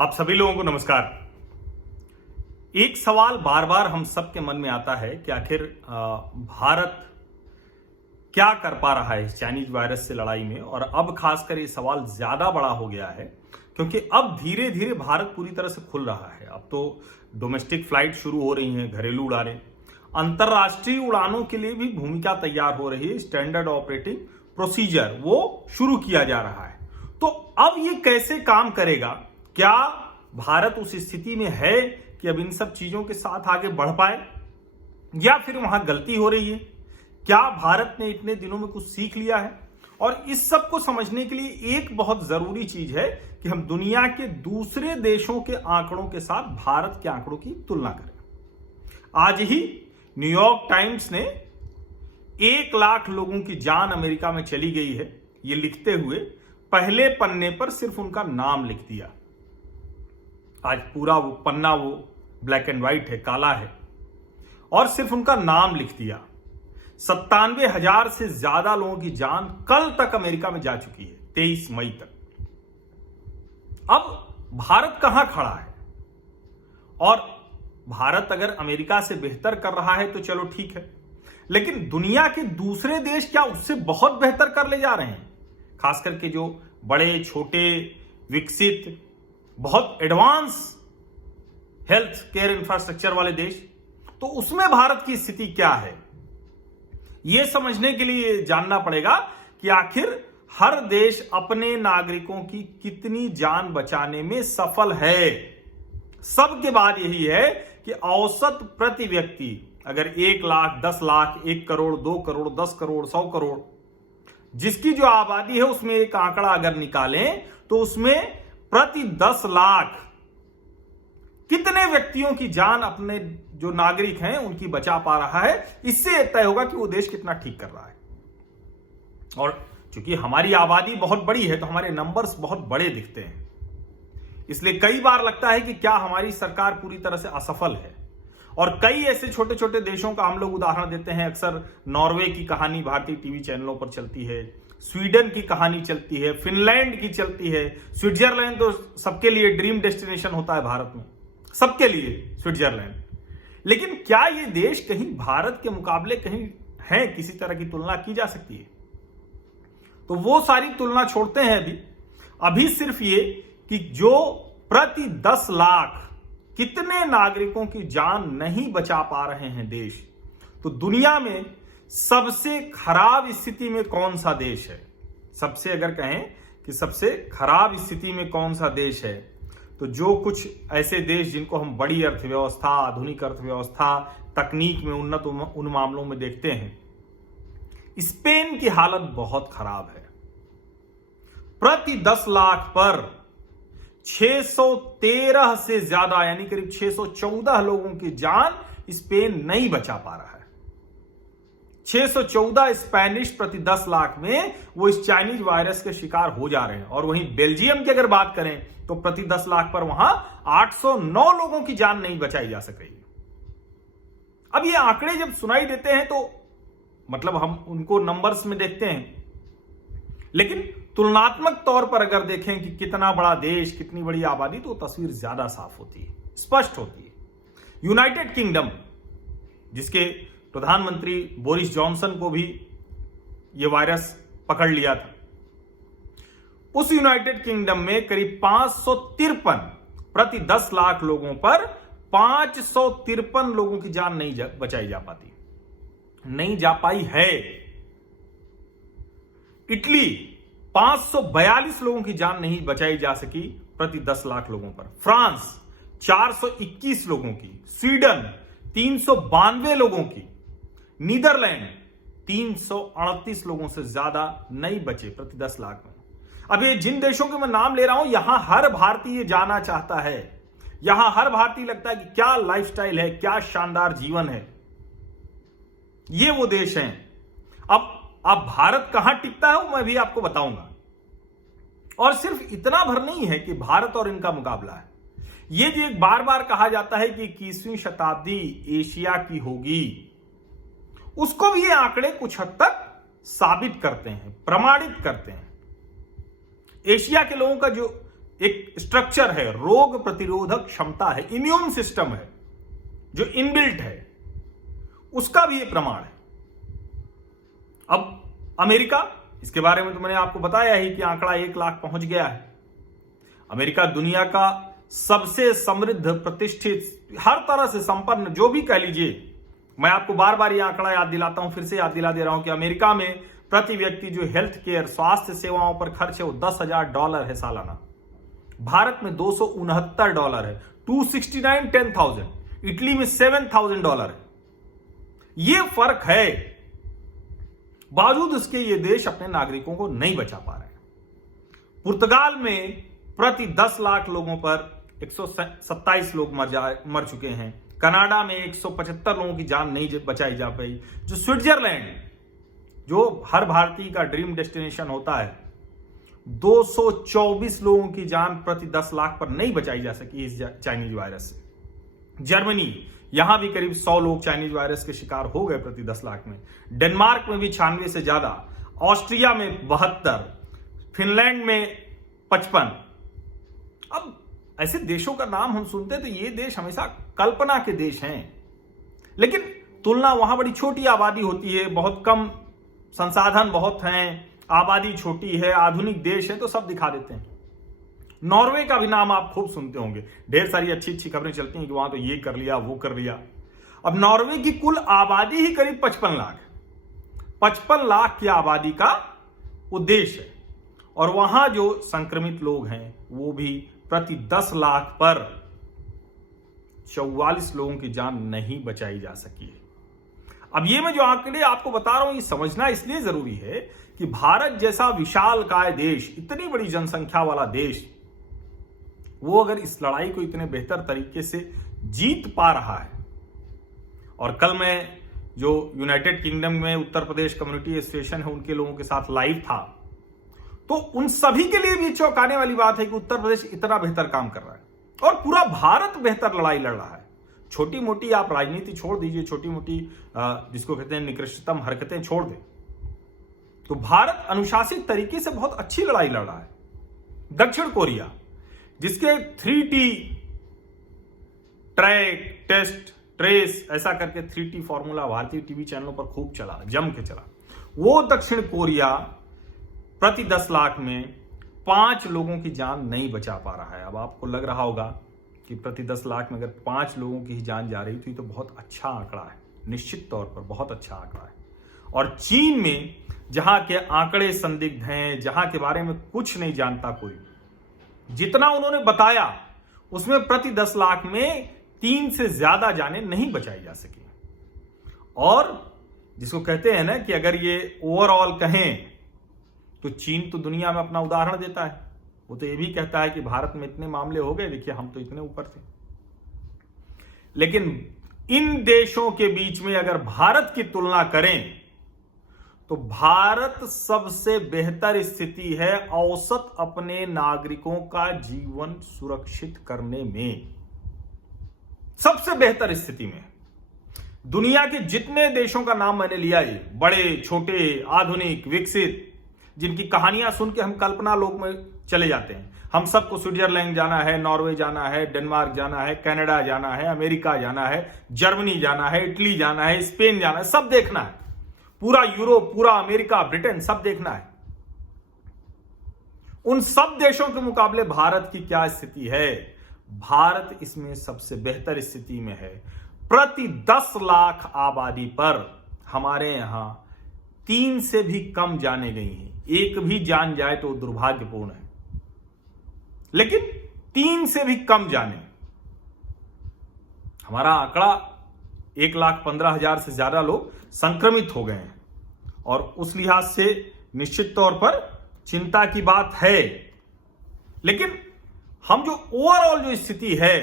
आप सभी लोगों को नमस्कार। एक सवाल बार बार हम सबके मन में आता है कि आखिर भारत क्या कर पा रहा है इस चाइनीज वायरस से लड़ाई में। और अब खासकर ये सवाल ज्यादा बड़ा हो गया है क्योंकि अब धीरे धीरे भारत पूरी तरह से खुल रहा है। अब तो डोमेस्टिक फ्लाइट शुरू हो रही हैं, घरेलू उड़ानें, अंतरराष्ट्रीय उड़ानों के लिए भी भूमिका तैयार हो रही है। स्टैंडर्ड ऑपरेटिंग प्रोसीजर वो शुरू किया जा रहा है। तो अब ये कैसे काम करेगा? क्या भारत उस स्थिति में है कि अब इन सब चीजों के साथ आगे बढ़ पाए, या फिर वहां गलती हो रही है? क्या भारत ने इतने दिनों में कुछ सीख लिया है? और इस सब को समझने के लिए एक बहुत जरूरी चीज है कि हम दुनिया के दूसरे देशों के आंकड़ों के साथ भारत के आंकड़ों की तुलना करें। आज ही न्यूयॉर्क टाइम्स ने 1 लाख लोगों की जान अमेरिका में चली गई है, ये लिखते हुए पहले पन्ने पर सिर्फ उनका नाम लिख दिया। आज पूरा वो पन्ना वो ब्लैक एंड व्हाइट है, काला है, और सिर्फ उनका नाम लिख दिया। 97,000 से ज्यादा लोगों की जान कल तक अमेरिका में जा चुकी है, 23 मई तक। अब भारत कहां खड़ा है? और भारत अगर अमेरिका से बेहतर कर रहा है तो चलो ठीक है, लेकिन दुनिया के दूसरे देश क्या उससे बहुत बेहतर कर ले जा रहे हैं? खास करके जो बड़े छोटे विकसित बहुत एडवांस हेल्थ केयर इंफ्रास्ट्रक्चर वाले देश, तो उसमें भारत की स्थिति क्या है? यह समझने के लिए जानना पड़ेगा कि आखिर हर देश अपने नागरिकों की कितनी जान बचाने में सफल है। सबके बाद यही है कि औसत प्रति व्यक्ति अगर 1 लाख, 10 लाख, 1 करोड़, 2 करोड़, 10 करोड़, 100 करोड़ जिसकी जो आबादी है उसमें एक आंकड़ा अगर निकालें तो उसमें प्रति 10 लाख कितने व्यक्तियों की जान अपने जो नागरिक हैं उनकी बचा पा रहा है। इससे तय होगा कि वो देश कितना ठीक कर रहा है। और चूंकि हमारी आबादी बहुत बड़ी है तो हमारे नंबर्स बहुत बड़े दिखते हैं, इसलिए कई बार लगता है कि क्या हमारी सरकार पूरी तरह से असफल है। और कई ऐसे छोटे छोटे देशों का हम लोग उदाहरण देते हैं। अक्सर नॉर्वे की कहानी भारतीय टीवी चैनलों पर चलती है, स्वीडन की कहानी चलती है, फिनलैंड की चलती है। स्विट्जरलैंड तो सबके लिए ड्रीम डेस्टिनेशन होता है भारत में, सबके लिए स्विट्जरलैंड। लेकिन क्या ये देश कहीं भारत के मुकाबले कहीं है, किसी तरह की तुलना की जा सकती है? तो वो सारी तुलना छोड़ते हैं। अभी सिर्फ ये कि जो प्रति 10 लाख कितने नागरिकों की जान नहीं बचा पा रहे हैं देश, तो दुनिया में सबसे खराब स्थिति में कौन सा देश है? सबसे अगर कहें कि सबसे खराब स्थिति में कौन सा देश है, तो जो कुछ ऐसे देश जिनको हम बड़ी अर्थव्यवस्था, आधुनिक अर्थव्यवस्था, तकनीक में उन्नत उन मामलों में देखते हैं, स्पेन की हालत बहुत खराब है। प्रति 10 लाख पर 613 से ज्यादा यानी करीब 614 लोगों की जान स्पेन नहीं बचा पा रहा है। 614 स्पेनिश प्रति 10 लाख में वो इस चाइनीज वायरस के शिकार हो जा रहे हैं। और वहीं बेल्जियम की अगर बात करें तो प्रति 10 लाख पर वहां 809 लोगों की जान नहीं बचाई जा सक रही। अब ये आंकड़े जब सुनाई देते हैं तो मतलब हम उनको नंबर्स में देखते हैं, लेकिन तुलनात्मक तौर पर अगर देखें कि कितना बड़ा देश, कितनी बड़ी आबादी, तो तस्वीर ज्यादा साफ होती है, स्पष्ट होती है। यूनाइटेड किंगडम, जिसके प्रधानमंत्री बोरिस जॉनसन को भी यह वायरस पकड़ लिया था, उस यूनाइटेड किंगडम में करीब 553 प्रति 10 लाख लोगों पर 553 लोगों की जान नहीं बचाई जा पाती, नहीं जा पाई है। इटली 542 लोगों की जान नहीं बचाई जा सकी प्रति 10 लाख लोगों पर। फ्रांस 421 लोगों की, स्वीडन 392 लोगों की, नीदरलैंड 338 लोगों से ज्यादा नहीं बचे प्रति 10 लाख में। अब ये जिन देशों के मैं नाम ले रहा हूं, यहां हर भारतीय जाना चाहता है, यहां हर भारतीय लगता है कि क्या लाइफस्टाइल है, क्या शानदार जीवन है। ये वो देश हैं। अब भारत कहां टिकता है वो मैं भी आपको बताऊंगा। और सिर्फ इतना भर नहीं है कि भारत और इनका मुकाबला है। ये जो एक बार बार कहा जाता है कि 21वीं शताब्दी एशिया की होगी, उसको भी ये आंकड़े कुछ हद तक साबित करते हैं, प्रमाणित करते हैं। एशिया के लोगों का जो एक स्ट्रक्चर है, रोग प्रतिरोधक क्षमता है, इम्यून सिस्टम है जो इनबिल्ट है, उसका भी यह प्रमाण है। अब अमेरिका, इसके बारे में तो मैंने आपको बताया ही कि आंकड़ा 1 लाख पहुंच गया है। अमेरिका दुनिया का सबसे समृद्ध, प्रतिष्ठित, हर तरह से संपन्न, जो भी कह लीजिए। मैं आपको बार बार यह आंकड़ा याद दिलाता हूं, फिर से याद दिला दे रहा हूं कि अमेरिका में प्रति व्यक्ति जो हेल्थ केयर, स्वास्थ्य सेवाओं पर खर्च है वो $10,000 है सालाना। भारत में $269 है, 269, 10,000। इटली में $7,000 है। यह फर्क है, बावजूद इसके ये देश अपने नागरिकों को नहीं बचा पा रहे हैं। पुर्तगाल में प्रति 10 लाख लोगों पर 127 लोग मर चुके हैं। कनाडा में 175 लोगों की जान नहीं बचाई जा पाई। जो स्विट्जरलैंड, जो हर भारतीय का ड्रीम डेस्टिनेशन होता है, 224 लोगों की जान प्रति 10 लाख पर नहीं बचाई जा सकी इस चाइनीज वायरस से। जर्मनी, यहां भी करीब 100 लोग चाइनीज वायरस के शिकार हो गए प्रति 10 लाख में। डेनमार्क में भी 96 से ज्यादा, ऑस्ट्रिया में 72, फिनलैंड में 55। अब ऐसे देशों का नाम हम सुनते हैं तो ये देश हमेशा कल्पना के देश हैं, लेकिन तुलना वहां बड़ी छोटी आबादी होती है, बहुत कम संसाधन बहुत हैं, आबादी छोटी है, आधुनिक देश है, तो सब दिखा देते हैं। नॉर्वे का भी नाम आप खूब सुनते होंगे, ढेर सारी अच्छी अच्छी खबरें चलती हैं कि वहां तो ये कर लिया, वो कर लिया। अब नॉर्वे की कुल आबादी ही करीब 55 लाख है। 55 लाख की आबादी का वो देश है, और वहां जो संक्रमित लोग हैं वो भी प्रति 10 लाख पर 44 लोगों की जान नहीं बचाई जा सकी है। अब ये मैं जो आंकड़े आपको बता रहा हूं, ये समझना इसलिए जरूरी है कि भारत जैसा विशालकाय देश, इतनी बड़ी जनसंख्या वाला देश, वो अगर इस लड़ाई को इतने बेहतर तरीके से जीत पा रहा है। और कल मैं जो यूनाइटेड किंगडम में उत्तर प्रदेश कम्युनिटी एसोसिएशन है उनके लोगों के साथ लाइव था, तो उन सभी के लिए भी चौंकाने वाली बात है कि उत्तर प्रदेश इतना बेहतर काम कर रहा है और पूरा भारत बेहतर लड़ाई लड़ रहा है। छोटी मोटी आप राजनीति छोड़ दीजिए, छोटी मोटी जिसको कहते हैं निकृष्टतम हरकतें छोड़ दें, तो भारत अनुशासित तरीके से बहुत अच्छी लड़ाई लड़ रहा है। दक्षिण कोरिया, जिसके 3T, ट्रैक, टेस्ट, ट्रेस, ऐसा करके 3T फॉर्मूला भारतीय टीवी चैनलों पर खूब चला, जम के चला, वो दक्षिण कोरिया प्रति 10 लाख में 5 लोगों की जान नहीं बचा पा रहा है। अब आपको लग रहा होगा कि प्रति 10 लाख में अगर 5 लोगों की ही जान जा रही थी तो बहुत अच्छा आंकड़ा है, निश्चित तौर पर बहुत अच्छा आंकड़ा है। और चीन में, जहां के आंकड़े संदिग्ध हैं, जहां के बारे में कुछ नहीं जानता कोई, जितना उन्होंने बताया उसमें प्रति 10 लाख में 3 से ज्यादा जानें नहीं बचाई जा सकी। और जिसको कहते हैं ना कि अगर ये ओवरऑल कहें तो चीन तो दुनिया में अपना उदाहरण देता है। वो तो ये भी कहता है कि भारत में इतने मामले हो गए, देखिए हम तो इतने ऊपर थे। लेकिन इन देशों के बीच में अगर भारत की तुलना करें तो भारत सबसे बेहतर स्थिति है औसत अपने नागरिकों का जीवन सुरक्षित करने में, सबसे बेहतर स्थिति में। दुनिया के जितने देशों का नाम मैंने लिया है, बड़े छोटे, आधुनिक, विकसित, जिनकी कहानियां सुन के हम कल्पना लोक में चले जाते हैं। हम सबको स्विट्जरलैंड जाना है, नॉर्वे जाना है, डेनमार्क जाना है, कनाडा जाना है, अमेरिका जाना है, जर्मनी जाना है, इटली जाना है, स्पेन जाना है, सब देखना है। पूरा यूरोप, पूरा अमेरिका, ब्रिटेन, सब देखना है। उन सब देशों के मुकाबले भारत की क्या स्थिति है? भारत इसमें सबसे बेहतर स्थिति में है। प्रति 10 लाख आबादी पर हमारे यहां 3 से भी कम जाने गई हैं। एक भी जान जाए तो दुर्भाग्यपूर्ण है, लेकिन 3 से भी कम जाने। हमारा आंकड़ा 1,15,000 से ज्यादा लोग संक्रमित हो गए हैं, और उस लिहाज से निश्चित तौर पर चिंता की बात है। लेकिन हम जो ओवरऑल जो स्थिति है,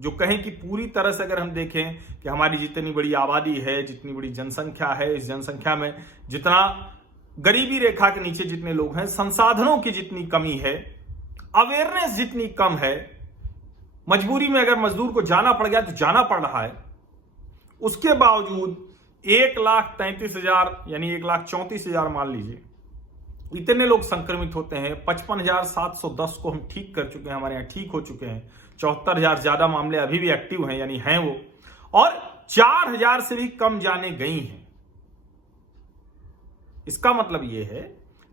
जो कहें कि पूरी तरह से अगर हम देखें कि हमारी जितनी बड़ी आबादी है, जितनी बड़ी जनसंख्या है, इस जनसंख्या में जितना गरीबी रेखा के नीचे जितने लोग हैं, संसाधनों की जितनी कमी है, अवेयरनेस जितनी कम है, मजबूरी में अगर मजदूर को जाना पड़ गया तो जाना पड़ रहा है, उसके बावजूद 1,33,000 यानी 1,34,000 मान लीजिए, इतने लोग संक्रमित होते हैं। 55,710 को हम ठीक कर चुके हैं, हमारे यहाँ ठीक हो चुके हैं। 74,000 ज्यादा मामले अभी भी एक्टिव हैं, यानी हैं वो, और 4,000 से भी कम जाने गई हैं। इसका मतलब यह है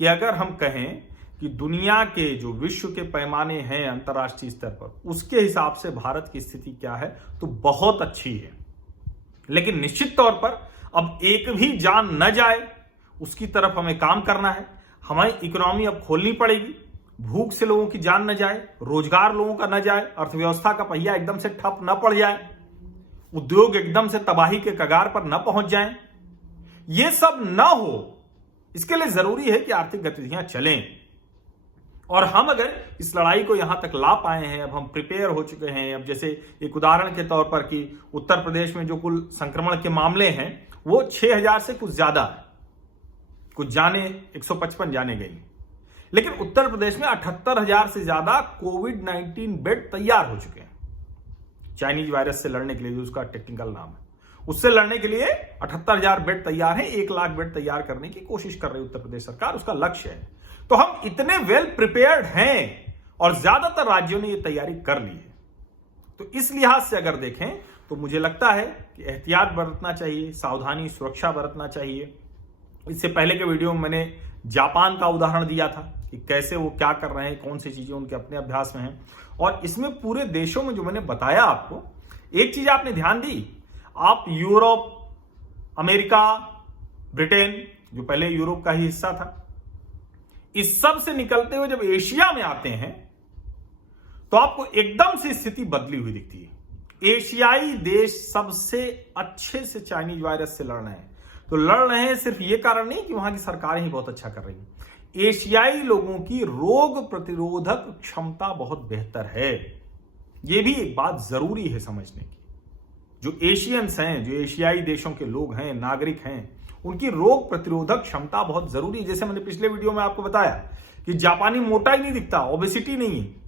कि अगर हम कहें कि दुनिया के जो विश्व के पैमाने हैं अंतर्राष्ट्रीय स्तर पर, उसके हिसाब से भारत की स्थिति क्या है, तो बहुत अच्छी है। लेकिन निश्चित तौर पर अब एक भी जान न जाए उसकी तरफ हमें काम करना है। हमें इकोनॉमी अब खोलनी पड़ेगी, भूख से लोगों की जान न जाए, रोजगार लोगों का न जाए, अर्थव्यवस्था का पहिया एकदम से ठप न पड़ जाए, उद्योग एकदम से तबाही के कगार पर न पहुंच जाएं। यह सब न हो, इसके लिए जरूरी है कि आर्थिक गतिविधियां चलें। और हम अगर इस लड़ाई को यहां तक ला पाए हैं, अब हम प्रिपेयर हो चुके हैं। अब जैसे एक उदाहरण के तौर पर कि उत्तर प्रदेश में जो कुल संक्रमण के मामले हैं वो 6,000 से कुछ ज्यादा है, कुछ जाने 155 जाने गई, लेकिन उत्तर प्रदेश में 78,000 से ज्यादा कोविड-19 बेड तैयार हो चुके हैं। चाइनीज वायरस से लड़ने के लिए, जो उसका टेक्निकल नाम है, उससे लड़ने के लिए 78,000 बेड तैयार है। 1 लाख बेड तैयार करने की कोशिश कर रही है उत्तर प्रदेश सरकार, उसका लक्ष्य है। तो हम इतने वेल प्रिपेयर्ड हैं और ज्यादातर राज्यों ने यह तैयारी कर ली है। तो इस लिहाज से अगर देखें तो मुझे लगता है कि एहतियात बरतना चाहिए, सावधानी, सुरक्षा बरतना चाहिए। इससे पहले के वीडियो में मैंने जापान का उदाहरण दिया था कि कैसे वो क्या कर रहे हैं, कौन सी चीजें उनके अपने अभ्यास में हैं। और इसमें पूरे देशों में जो मैंने बताया आपको, एक चीज आपने ध्यान दी, आप यूरोप, अमेरिका, ब्रिटेन, जो पहले यूरोप का ही हिस्सा था, इस सब से निकलते हुए जब एशिया में आते हैं तो आपको एकदम से स्थिति बदली हुई दिखती है। एशियाई देश सबसे अच्छे से चाइनीज वायरस से लड़ रहे हैं। तो लड़ रहे हैं सिर्फ ये कारण नहीं कि वहां की सरकारें ही बहुत अच्छा कर रही हैं, एशियाई लोगों की रोग प्रतिरोधक क्षमता बहुत बेहतर है। यह भी एक बात जरूरी है समझने की। जो एशियंस हैं, जो एशियाई देशों के लोग हैं, नागरिक हैं, उनकी रोग प्रतिरोधक क्षमता बहुत जरूरी है। जैसे मैंने पिछले वीडियो में आपको बताया कि जापानी मोटा ही नहीं दिखता, ओबेसिटी नहीं है।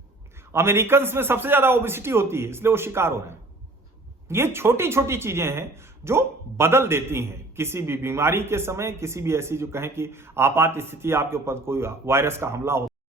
अमेरिकन में सबसे ज्यादा ओबेसिटी होती है, इसलिए वो शिकार हो रहे हैं। ये छोटी छोटी चीजें हैं जो बदल देती हैं किसी भी बीमारी के समय, किसी भी ऐसी जो कहें कि आपात स्थिति आपके ऊपर कोई वायरस का हमला हो